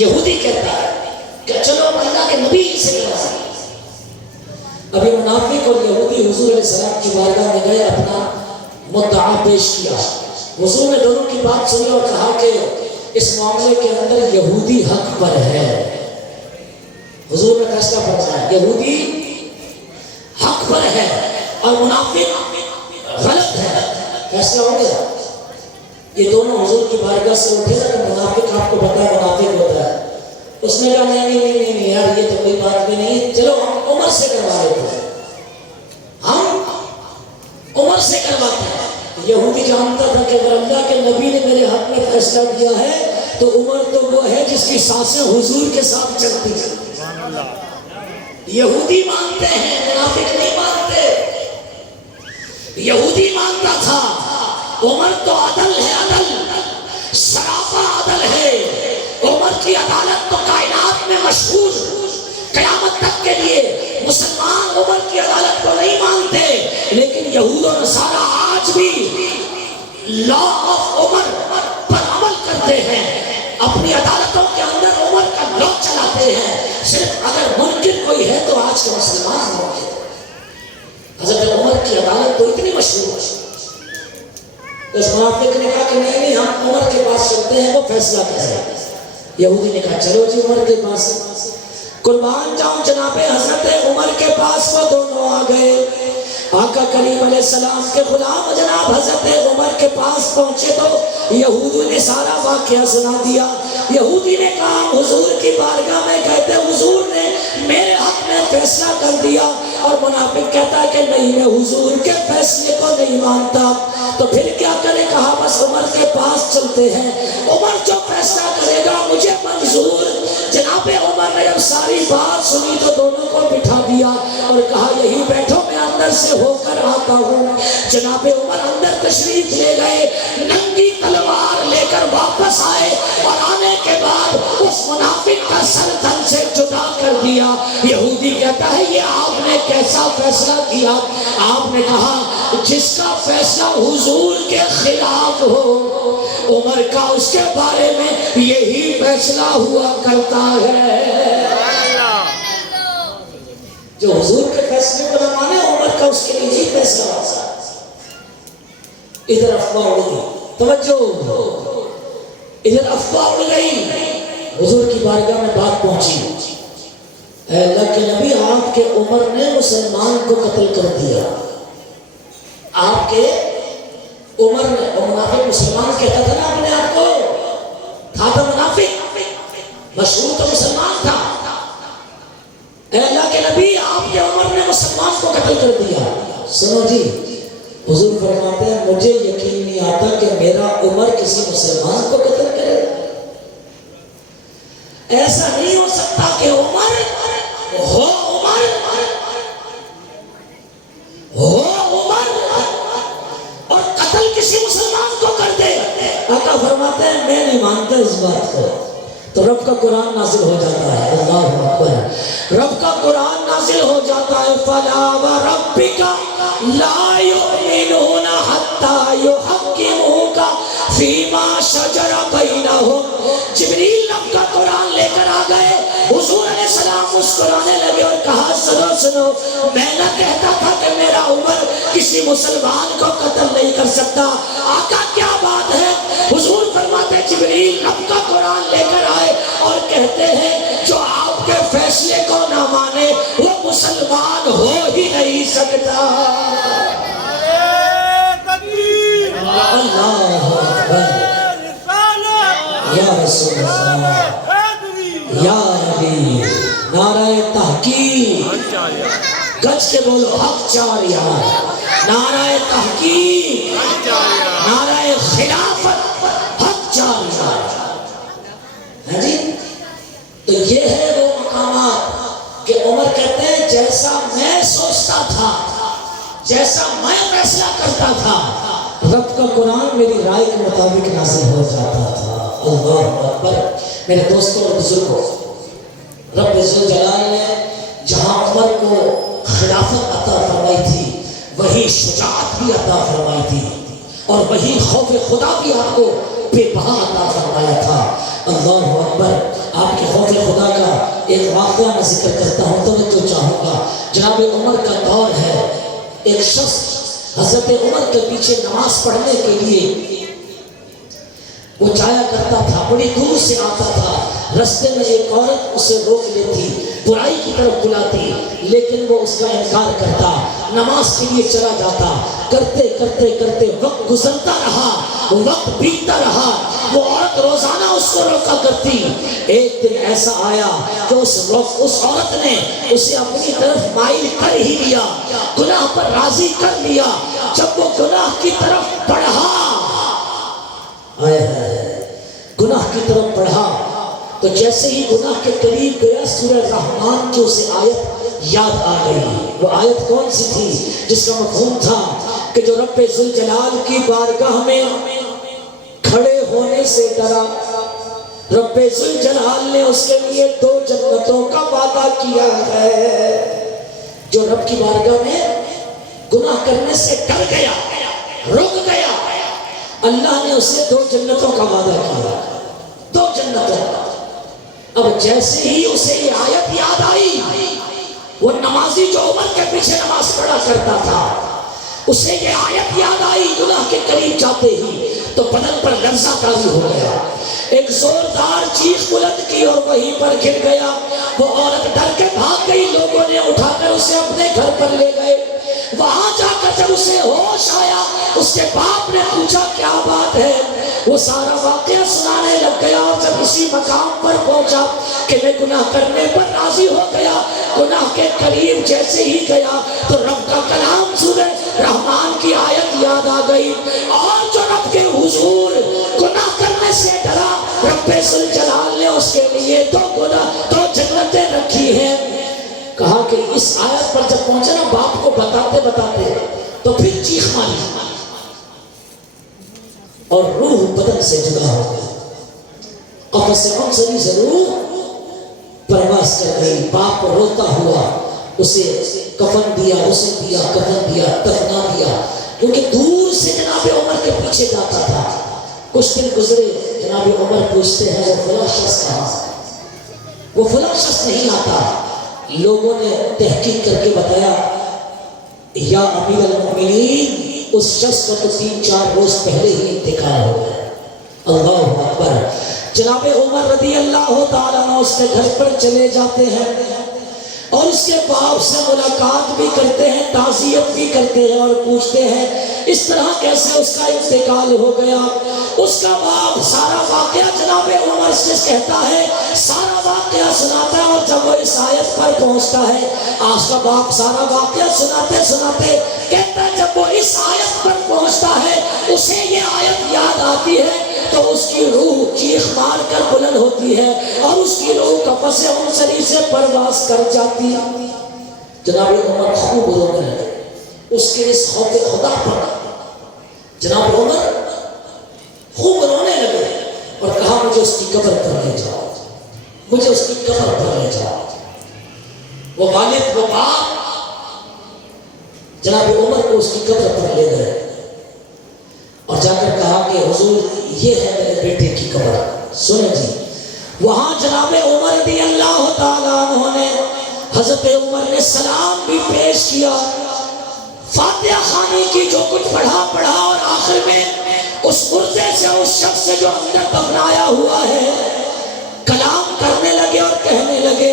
یہودی کہتا ہے کہ چلو اللہ کے نبی سے کروانا۔ ابھی منافق اور یہودی حضور علیہ السلام کی بارگاہ میں گئے، اپنا مدعا پیش کیا۔ حضور نے دونوں کی بات سنی اور کہا کہ اس معاملے کے اندر یہودی حق پر ہے۔ حضور نے فیصلہ فرمایا یہودی حق پر ہے اور منافق غلط ہے۔ فیصلہ ہو گیا۔ یہ دونوں حضور کی بارگاہ سے اٹھے نا، کہ منافق آپ کو پتا ہے منافق ہوتا ہے۔ اس نے کہا نہیں یار، یہ تو کوئی بات بھی نہیں ہے، چلو ہم عمر سے کروا لیتے ہیں، ہم عمر سے کرواتے ہیں۔ یہودی جانتا تھا کہ اگر اللہ کے نبی نے میرے حق میں فیصلہ دیا ہے تو عمر تو وہ ہے جس کی سانسیں حضور کے ساتھ چلتی ہیں۔ یہودی مانتے ہیں، منافق نہیں مانتے۔ یہودی مانتا تھا عمر تو عدل ہے، عدل سراپا عدل ہے، عمر کی عدالت تو کائنات میں مشہور، قیامت تک کے لیے مسلمان عمر کی عدالت کو نہیں مانتے، لیکن یہود و نصارہ آج بھی لا آف عمر پر عمل کرتے ہیں، اپنی عدالتوں کے اندر عمر کا لا چلاتے ہیں۔ صرف اگر منکر کوئی ہے تو آج کے مسلمان ہوں گے۔ حضرت عمر کی عدالت تو اتنی مشہور ہے۔ اس منافق نے کہا کہ نہیں ہم عمر کے پاس چلتے ہیں، وہ فیصلہ کرے۔ یہودی نے کہا چلو جی عمر کے پاس۔ قربان جاؤں جناب حضرت عمر کے پاس وہ دونوں آ گئے۔ آقا کریم علیہ السلام کے غلام جناب حضرت عمر کے پاس پہنچے تو یہودی نے سارا واقعہ سنا دیا۔ یہودی نے کہا حضور کی بارگاہ میں کہتے حضور نے میرے حق میں فیصلہ کر دیا، اور منافق کہتا ہے کہ نہیں میں حضور کے فیصلے کو نہیں مانتا۔ تو پھر کیا کرے؟ کہا بس عمر کے پاس چلتے ہیں، عمر جو فیصلہ کرے گا مجھے منظور۔ جناب عمر نے جب ساری بات سنی تو دونوں کو بٹھا دیا اور کہا یہی بیٹھو، میں اندر سے ہو کر آتا ہوں۔ جناب عمر اندر تشریف لے گئے، ننگی تلوار لے کر واپس آئے، اور آنے کے بعد اس منافق کا سر تن سے جدا کر دیا۔ یہودی کہتا ہے یہ آپ نے کیسا فیصلہ کیا؟ آپ نے کہا جس کا فیصلہ حضور کے خلاف ہو، عمر کا اس کے بارے میں یہی فیصلہ ہوا کرتا ہے۔ جو حضور کے فیصلے کو نہ مانے، عمر کا اس کے لیے یہی فیصلہ ہوتا ہے۔ ادھر افواہ اڑ گئی، توجہ، ادھر افواہ اڑ گئی۔ حضور کی بارگاہ میں بات پہنچی، اے اللہ کے نبی آپ کے عمر نے مسلمان کو قتل کر دیا۔ آپ کے عمر نے، اور منافق مسلمان کہتا تھا نا اپنے آپ کو، تھا تو منافق، مشہور تو مسلمان تھا۔ اے اللہ کے نبی آپ کے عمر نے مسلمان کو قتل کر دیا۔ سنو جی، حضور فرماتے ہیں مجھے یقین نہیں آتا کہ میرا عمر کسی مسلمان کو قتل کرے۔ ایسا نہیں ہو سکتا کہ عمر ہو اور قتل کسی مسلمان کو کر دے۔ آقا فرماتے ہیں میں نہیں مانتا اس بات کو۔ تو رب کا قرآن نازل ہو جاتا ہے، اللہ اکبر، رب کا قرآن نازل نازل ہو جاتا ہے فلا وربک لا یؤمنون حتی یحکموک فیما شجر بینہم۔ جبریل رب کا قرآن لے کر آ گئے، حضور علیہ السلام مسکرانے لگے اور کہا سنو سنو، میں نہ کہتا تھا کہ میرا عمر کسی مسلمان کو قتل نہیں کر سکتا، آقا کیا بات ہے؟ حضور فرماتے جبریل رب کا قرآن لے کر آئے اور کہتے ہیں جو آپ کے فیصلے کو نہ مانے وہ مسلمان ہو ہی نہیں سکتا۔ اللہ اکبر، یا رسول اللہ، یا نبی، نعرہ تحقیق، گج کے بولو حق چار یار، نعرہ تحقیق، نعرہ خلافت، حق چار یار ہے جی۔ تو یہ ہے وہ مقامات کہ عمر کہتے ہیں جیسا میں سوچتا تھا، جیسا میں فیصلہ کرتا تھا، رب کا قرآن میری رائے کے مطابق نازل ہو جاتا تھا۔ اللہ اکبر۔ میرے دوستوں اور بزرگوں، رب ذوالجلال نے جہاں عمر کو خلافت عطا فرمائی تھی وہی شجاعت بھی عطا فرمائی تھی اور وہی خوف خدا بھی آپ کو بے بہا عطا فرمایا تھا۔ اللہ اکبر۔ آپ کے خوف خدا کا ایک واقعہ میں ذکر کرتا ہوں، توجہ چاہوں گا۔ جناب عمر کا دور ہے، ایک شخص حضرت عمر کے پیچھے نماز پڑھنے کے لیے وہ جایا کرتا تھا، بڑی دور سے آتا تھا، رستے میں ایک عورت اسے روک لیتی، برائی کی طرف بلاتی، لیکن وہ اس کا انکار کرتا، نماز کے لیے چلا جاتا، کرتے کرتے کرتے وقت گزرتا رہا، وقت بیتتا رہا، وہ عورت روزانہ اس کو روکا کرتی۔ ایک دن ایسا آیا کہ اس عورت نے اسے اپنی طرف مائل کر ہی لیا، گناہ پر راضی کر لیا۔ جب وہ گناہ کی طرف بڑھا، گناہ کی طرف بڑھا تو جیسے ہی گناہ کے قریب گیا سورہ رحمان کی اسے آیت یاد آ گئی۔ وہ آیت کون سی تھی؟ جس کا مفہوم تھا کہ جو رب ذوالجلال کی بارگاہ میں کھڑے ہونے سے ڈرا، رب ذوالجلال نے اس کے لیے 2 جنتوں کا وعدہ کیا ہے۔ جو رب کی بارگاہ میں گناہ کرنے سے ڈر گیا، رک گیا، اللہ نے اسے 2 جنتوں کا وعدہ کیا، 2 جنتوں کا۔ اب جیسے ہی اسے یہ آیت یاد آئی، وہ نمازی جو عمر کے پیچھے نماز پڑھا کرتا تھا، اسے یہ آیت یاد آئی گناہ کے قریب جاتے ہی، تو بدن پر لرزہ طاری ہو گیا، ایک زوردار چیخ بلند کی اور وہیں پر گر گیا۔ وہ عورت ڈر کے بھاگ گئی، لوگوں نے اٹھا کر اسے اپنے گھر پر لے گئے۔ وہاں جا کر جب اسے ہوش آیا، اس کے باپ نے پوچھا کیا بات ہے، وہ سارا واقعہ سنانے لگ گیا۔ اور جب اسی مقام پر پہنچا کہ میں گناہ کرنے پر راضی ہو گیا، گناہ کے قریب جیسے ہی گیا تو رب کا کلام سورہ رحمان کی آیت یاد آ گئی، اور جو رب کے حضور گناہ کرنے سے ڈرا، رب ذوالجلال نے اس کے لیے 2 جنتیں رکھی ہیں۔ کہا کہ اس آیت پر جب پہنچے نا باپ کو بتاتے بتاتے تو پھر چیخ ماری اور روح بدن سے جدا ہو گئی، قفس عنصری سے روح پرواز کر گئی۔ باپ روتا ہوا اسے کفن دیا، اسے دیا کفن دیا، دفنا دیا، کیونکہ دور سے جناب عمر کے پیچھے جاتا تھا۔ کچھ دن گزرے، جناب عمر پوچھتے ہیں وہ فلاں شخص کہاں؟ وہ فلاں شخص نہیں آتا۔ لوگوں نے تحقیق کر کے بتایا یا امیر المؤمنین، اس شخص کا تو 3-4 روز پہلے ہی انتقال ہو گیا۔ اللہ اکبر۔ جناب عمر رضی اللہ تعالیٰ عنہ اس کے گھر پر چلے جاتے ہیں اور اس کے باپ سے ملاقات بھی کرتے ہیں، تعزیت بھی کرتے ہیں اور پوچھتے ہیں اس طرح کیسے اس کا انتقال ہو گیا۔ اس کا باپ سارا واقعہ جناب عمر سے کہتا ہے، سارا واقعہ سناتا ہے، اور جب وہ اس آیت پر پہنچتا ہے، آج کا باپ سارا واقعہ سناتے سناتے کہتا ہے جب وہ اس آیت پر پہنچتا ہے اسے یہ آیت یاد آتی ہے تو اس کی روح چیخ مار کر بلند ہوتی ہے اور اس کی روح قفس عنصری سے پرواز کر جاتی ہے۔ جناب عمر خوب رونے لگے اس کے اس خوف خدا پر۔ جناب عمر خوب رونے لگے اور کہا مجھے اس کی قبر پر لے جاؤ، مجھے اس کی قبر پر لے جاؤ۔ وہ والد وہ باپ جناب عمر کو اس کی قبر پر لے گئے اور جا کر کہا کہ حضور یہ ہے میرے بیٹے کی قبر. سنیں جی وہاں جناب عمر رضی اللہ تعالیٰ عنہ نے حضرت عمر نے سلام بھی پیش کیا, فاتحہ خوانی کی, جو کچھ پڑھا اور آخر میں اس مردے سے اس شخص سے جو اندر دفنایا ہوا ہے کلام کرنے لگے اور کہنے لگے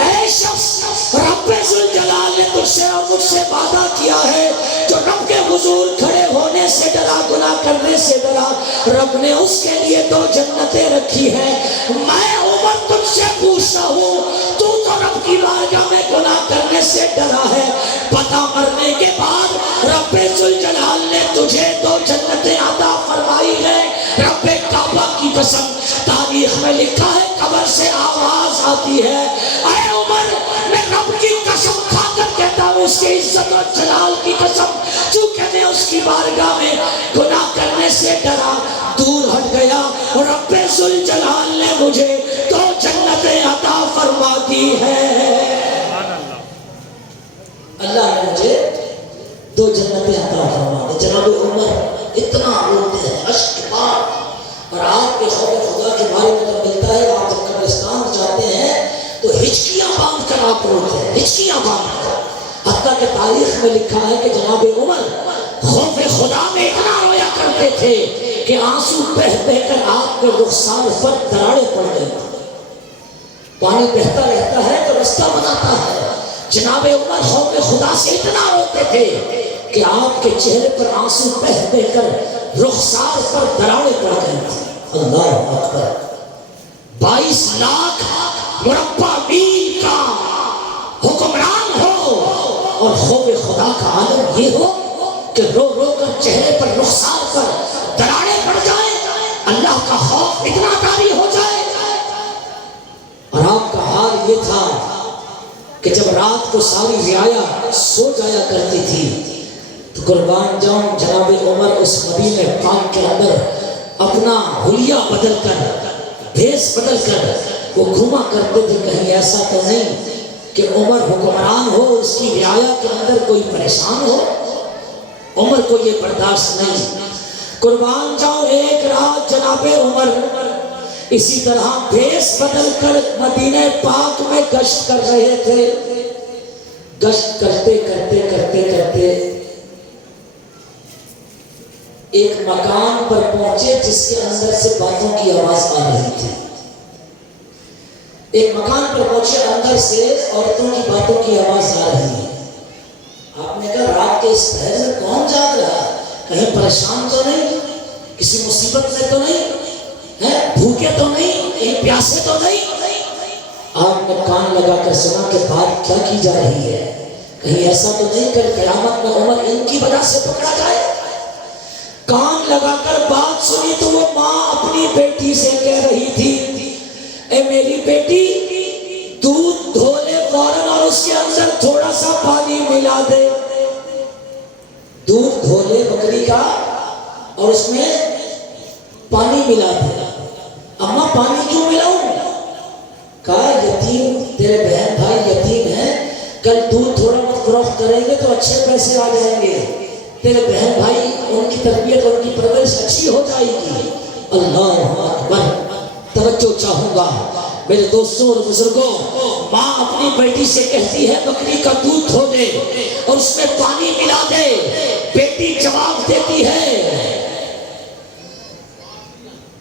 اے شخص رب ذوالجلال نے تجھ سے اور مجھ سے وعدہ کیا ہے, جو رب کے حضور کھڑے ہونے سے ڈرا, گناہ کرنے سے ڈرا, رب نے اس کے لیے 2 جنتیں رکھی ہیں. میں عمر تجھ سے پوچھتا ہوں تو رب کی بارگاہ میں گناہ کرنے سے ڈرا ہے, پتہ مرنے کے بعد رب ذوالجلال نے تجھے 2 جنتیں عطا فرمائی ہیں. رب کعبہ کی قسم تاریخ میں لکھا ہے قبر سے آواز آتی ہے اے عمر میں رب کی قسم کھا کر کہتا ہوں اس کی عزت و جلال کی قسم, چونکہ میں اس کی بارگاہ میں گناہ کرنے سے ڈرا, دور ہٹ گیا اور رب ذوالجلال نے مجھے 2 جنتیں عطا فرما دی ہے. اللہ نے مجھے 2 جنتیں عطا فرما دی. جناب عمر اتنا روتے ہیں اشک بار, اور آپ کے خوف خدا کے بارے میں جب ملتا ہے آپ جب قبرستان جاتے ہیں تو ہچکیاں باندھ کر آپ روتے ہیں, ہچکیاں باندھ کر. حتیٰ کہ تاریخ میں لکھا ہے کہ جناب عمر خوف خدا میں اتنا رویا کرتے تھے کہ آنسو بہہ بہہ کر آپ کے رخسار پر دراڑیں پڑ گئی. پانی بہتا رہتا ہے تو رستہ بناتا ہے. جناب عمر خوف خدا سے اتنا روتے تھے کہ آپ کے چہرے پر آنسو بہہ بہہ کر رخسار پر دراڑیں پڑ گئی تھی. اللہ اکبر. 22 لاکھ مربع میل کا حکمران ہو اور خوف خدا کا عالم یہ ہو کہ رو رو کر چہرے پر رخسار پر دراڑیں پڑ جائیں, اللہ کا خوف اتنا طاری ہو جائے. اور آپ کا حال یہ تھا کہ جب رات کو ساری رعایا سو جایا کرتی تھی تو قربان جاؤں جناب عمر اس مدینے پاک کے اندر اپنا حلیہ بدل کر, بھیس بدل کر وہ گھوما کرتے تھے. کہیں ایسا تو نہیں کہ عمر حکمران ہو, اس کی رعایا کے اندر کوئی پریشان ہو. عمر کو یہ برداشت نہیں. قربان جاؤں ایک رات جناب عمر اسی طرح بھیس بدل کر مدینہ پاک میں گشت کر رہے تھے. گشت کرتے کرتے کرتے کرتے ایک مکان پر پہنچے جس کے اندر سے باتوں کی آواز آ رہی تھی. ایک مکان پر پہنچے اندر سے عورتوں کی باتوں کی آواز آ رہی ہے. آپ نے کہا رات کے اس پہر میں کون جاگ رہا ہے, کہیں پریشان تو نہیں, کسی مصیبت میں تو نہیں ہے, بھوکے تو نہیں, کہیں پیاسے تو نہیں. آپ نے کان لگا کر سنا کہ بات کیا کی جا رہی ہے, کہیں ایسا تو نہیں کہ قیامت میں عمر ان کی وجہ سے پکڑا جائے. کان لگا کر بات سنی تو وہ ماں اپنی بیٹی سے کہہ رہی تھی اے میری بیٹی دودھ دھو لے فوراً اور اس کے اندر تھوڑا سا پانی ملا دے. دودھ دھو لے بکری کا اور اس میں پانی ملا دے. اماں پانی کیوں ملاؤں؟ کہا یتیم تیرے بہن بھائی یتیم ہیں, کل دودھ تھوڑا بہت فروخت کریں گے تو اچھے پیسے آ جائیں گے, تیرے بہن بھائی ان کی تربیت اور ان کی پرورش اچھی ہو جائے گی. اللہ اکبر. توجہ چاہوں گا میرے دوستوں اور بزرگوں, ماں اپنی بیٹی سے کہتی ہے بکری کا دودھ دھو دے اور اس میں پانی ملا دے. بیٹی جواب دیتی ہے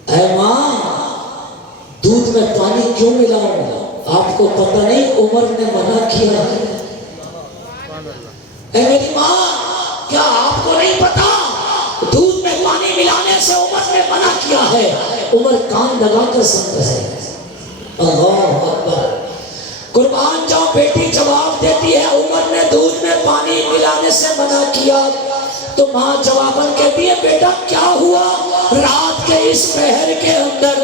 اے ماں دودھ میں پانی کیوں ملاؤں, آپ کو پتہ نہیں عمر نے منع کیا ہے. اے میری ماں کیا آپ کو نہیں پتا دودھ میں پانی ملانے سے عمر نے منع کیا ہے. عمر کان لگا کر سنتا ہے. اللہ اکبر. قربان جاؤ بیٹی جواب دیتی ہے عمر نے دودھ میں پانی ملانے سے منع کیا. تو ماں جواباً کہتی ہے بیٹا کیا ہوا, رات کے اس پہر کے اندر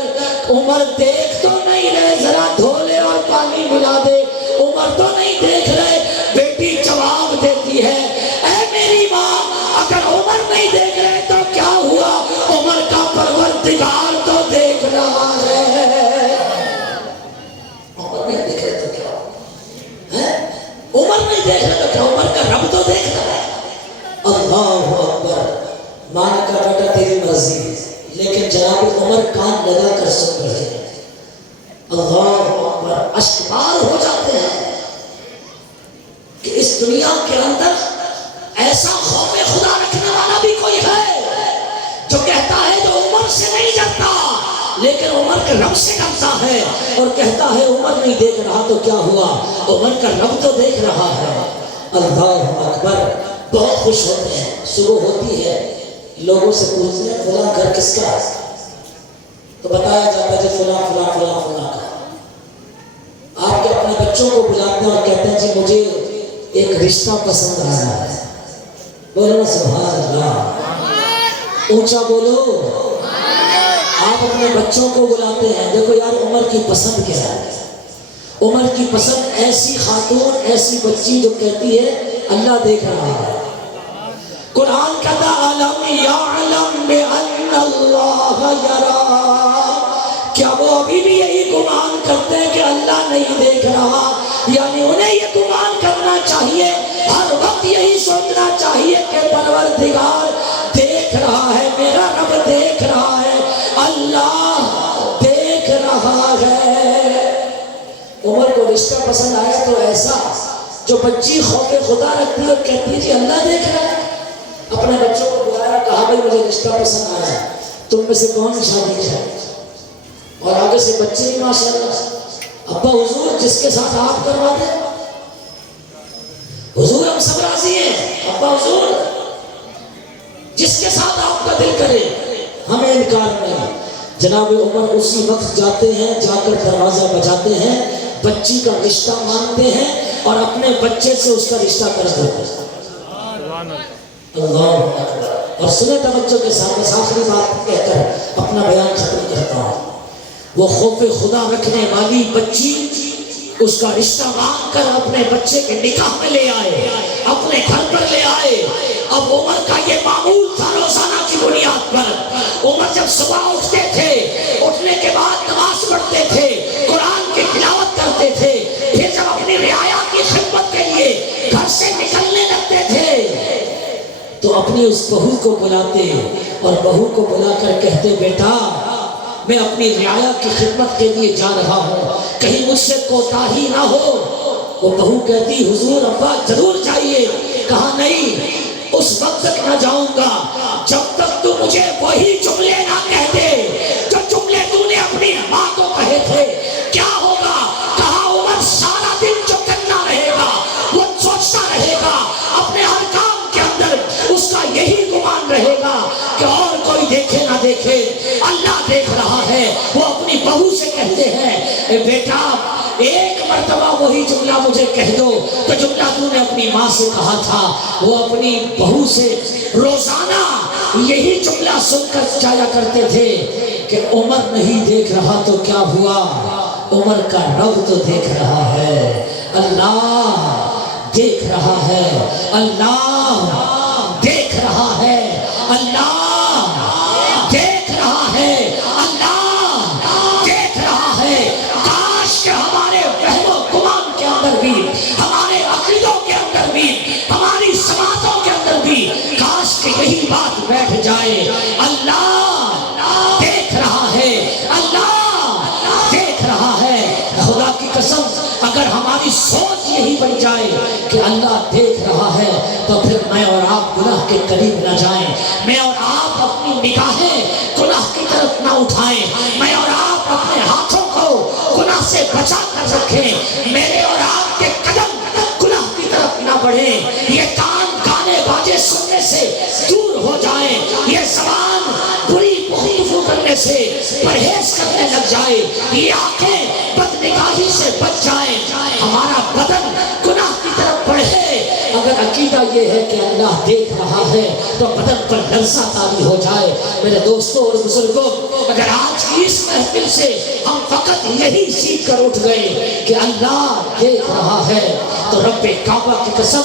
عمر دیکھ تو نہیں رہے, ذرا دھو لے اور پانی ملا دے. عمر تو نہیں دیکھ رہے. بیٹی جواب دیتی ہے اے میری ماں اگر عمر نہیں دیکھ رہے تو کیا ہوا, عمر کا پروردگار تو دیکھ رہا ہے. عمر نہیں دیکھ رہے تو کیا ہوا, عمر نہیں دیکھ رہا تو کیا عمر کا رب تو دیکھ رہا ہے. اللہ اکبر. ماں نے کہا بیٹا تیری مرضی ہے، لیکن جناب عمر کان لگا کر سن رہے ہیں. اللہ اکبر. اشکبار ہو جاتے ہیں کہ اس دنیا کے اندر ایسا خوف خدا رکھنے والا بھی کوئی ہے جو کہتا ہے جو عمر سے نہیں ڈرتا لیکن عمر کے رب سے ڈرتا ہے، اور کہتا ہے عمر نہیں دیکھ رہا تو کیا ہوا، عمر کا رب تو دیکھ رہا ہے. اللہ اکبر. بہت خوش ہوتے ہیں. صبح ہوتی ہے لوگوں سے پوچھتے ہیں فلاں گھر کس کا ہے، تو بتایا جاتا ہے جی فلاں فلاں فلاں فلاں کا. آپ کے اپنے بچوں کو بلاتے ہیں اور کہتے ہیں جی مجھے ایک رشتہ پسند آیا ہے. بولو سبحان اللہ. اونچا بولو. آپ اپنے بچوں کو بلاتے ہیں، دیکھو یار عمر کی پسند کیا ہے. عمر کی پسند ایسی خاتون، ایسی بچی جو کہتی ہے اللہ دیکھ رہا ہے. قرآن کہتا علم یعلم بأن اللہ یرا. کیا وہ ابھی بھی یہی گمان کرتے ہیں کہ اللہ نہیں دیکھ رہا؟ یعنی انہیں یہ گمان کرنا چاہیے، ہر وقت یہی سوچنا چاہیے کہ پروردگار دیکھ رہا ہے، میرا رب دیکھ رہا ہے، اللہ دیکھ رہا ہے. عمر کو رشتہ پسند آیا تو ایسا جو بچی خوف خدا رکھتی ہے کہتی ہے جی اللہ دیکھ رہا ہے. اپنے بچوں کو بلایا، کہا بھائی مجھے رشتہ پسند آیا، تم میں سے کون شادی کرے؟ اور آگے سے بچے بھی ماشاءاللہ ابا حضور جس کے ساتھ آپ کروا دیں، حضور ہم سب راضی ہیں، ابا حضور جس کے ساتھ آپ کا دل کرے، ہمیں انکار نہیں. جناب عمر اسی وقت جاتے ہیں، جا کر دروازہ بجاتے ہیں، بچی کا رشتہ مانگتے ہیں اور اپنے بچے سے اس کا رشتہ کر دیتے ہیں. اللہ اکبر. اور سنیں توجہ کے ساتھ، بس آخری بات کہہ کر اپنا بیان ختم کرتا ہوں. وہ خوف خدا رکھنے والی بچی اس کا رشتہ مانگ کر اپنے بچے کے نکاح میں لے آئے، اپنے گھر پر لے آئے. اب عمر کا یہ معمول تھا روزانہ کی بنیاد پر. عمر جب صبح اٹھتے تھے، اٹھنے کے بعد نماز پڑھتے تھے، قرآن کی تلاوت کرتے تھے، پھر جب اپنی رعایا کی خدمت کے لیے گھر سے نکلنے لگتے تھے تو اپنی اس بہو کو بلاتے اور بہو کو بلا کر کہتے بیٹا میں اپنی رعایا کی خدمت کے لیے جا رہا ہوں، کہیں مجھ سے کوتاہی نہ ہو. وہ بہو کہتی حضور ابا ضرور جائیے. کہا نہیں، اس وقت تک نہ جاؤں گا جب تک تو مجھے وہی جملے نہ کہہ دے جو جملے تو نے اپنی ماں کو کہے تھے. کیا ہوگا؟ کہا عمر سارا دن جو کرنا رہے گا وہ سوچتا رہے گا، اپنے ہر کام کے اندر اس کا یہی گمان رہے گا کہ اور کوئی دیکھے نہ دیکھے اللہ دیکھ رہا ہے. وہ اپنی بہو سے کہتے ہیں اے بیٹا ایک مرتبہ وہی جملہ مجھے کہہ دو تو جملہ تو نے اپنی ماں سے کہا تھا. وہ اپنی بہو سے روزانہ یہی جملہ سن کر جایا کرتے تھے کہ عمر نہیں دیکھ رہا تو کیا ہوا، عمر کا رب تو دیکھ رہا ہے، اللہ دیکھ رہا ہے، اللہ دیکھ رہا ہے، اللہ دیکھ رہا ہے، اللہ دیکھ رہا ہے. کاش کہ ہمارے وہم و گمان کے اندر بھی، ہمارے عقیدوں کے اندر بھی، ہماری سماعتوں کے اندر بھی کاش کہ یہی بات بیٹھ جائے، اللہ دیکھ رہا ہے، اللہ دیکھ رہا ہے. خدا کی قسم اگر ہماری سوچ یہی بن جائے کہ اللہ دیکھ رہا ہے تو پھر میں اور آپ گناہ کے قریب نہ جائیں، میں اور آپ اپنی نگاہیں گناہ کی طرف نہ اٹھائیں، میں اور آپ اپنے ہاتھوں کو گناہ سے بچا کر رکھیں، میرے اور آپ کے قدم گناہ کی طرف نہ بڑھیں، یہ کان گانے باجے سننے سے دور ہو جائیں، یہ زبان بری گفتگو کرنے سے پرہیز کرنے لگ جائے، یہ آنکھیں بدنگاہی سے بچ جائیں، ہمارا بدن گناہ کی طرف بڑھے. اگر عقیدہ یہ ہے کہ اللہ دیکھ رہا ہے تو بدن پر لرزہ طاری ہو جائے. میرے دوستوں اور بزرگوں، اگر آج کی اس محفل سے ہم فقط یہی سیکھ کر اٹھ گئے کہ اللہ دیکھ رہا ہے تو رب کعبہ کی قسم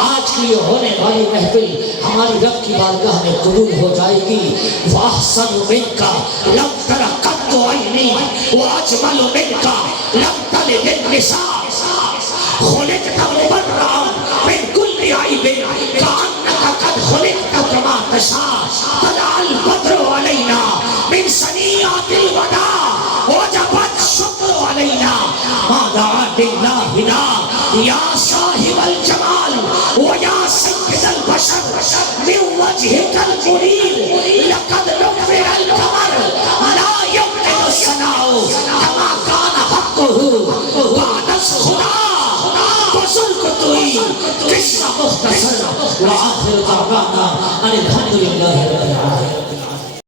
آج کی یہ ہونے والی محفل ہماری رب کی بارگاہ میں قبول ہو جائے گی. وَأَحْسَنُ مِنْكَ لَمْ تَرَ قَطُّ عَيْنِي وَأَجْمَلُ مِنْكَ لَمْ تَلِدِ النِّسَاءُ خُلِقْتَ مُبَرَّأً نشاء طلع البدر علینا من ثنیات الوداع وجبت شکر علینا ما دعا للہ لا یا صاحب الجمال ویا سید البشر من وجهك المنیر لقد نفر القمر لا يمكن الثناء كما كان حقه بعد خدا بزرگ توئی قصہ مختصر وآخر دعوانا ان الحمد للہ رب العالمین.